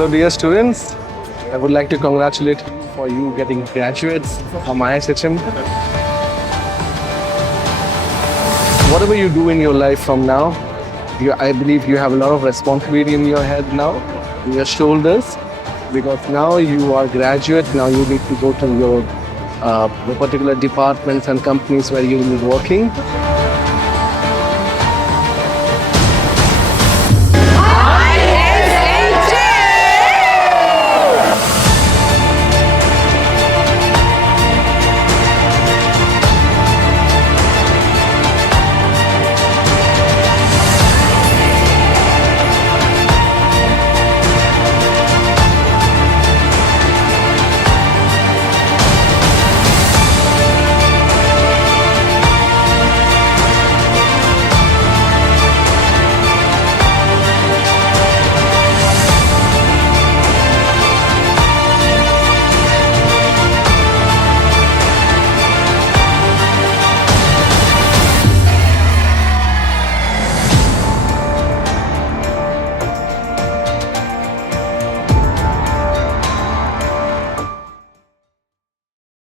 Hello dear students, I would like to congratulate you for you getting graduates from ISHM. Whatever you do in your life from now, I believe you have a lot of responsibility in your head now, in your shoulders, because now you are graduate, now you need to go to your particular departments and companies where you will be working.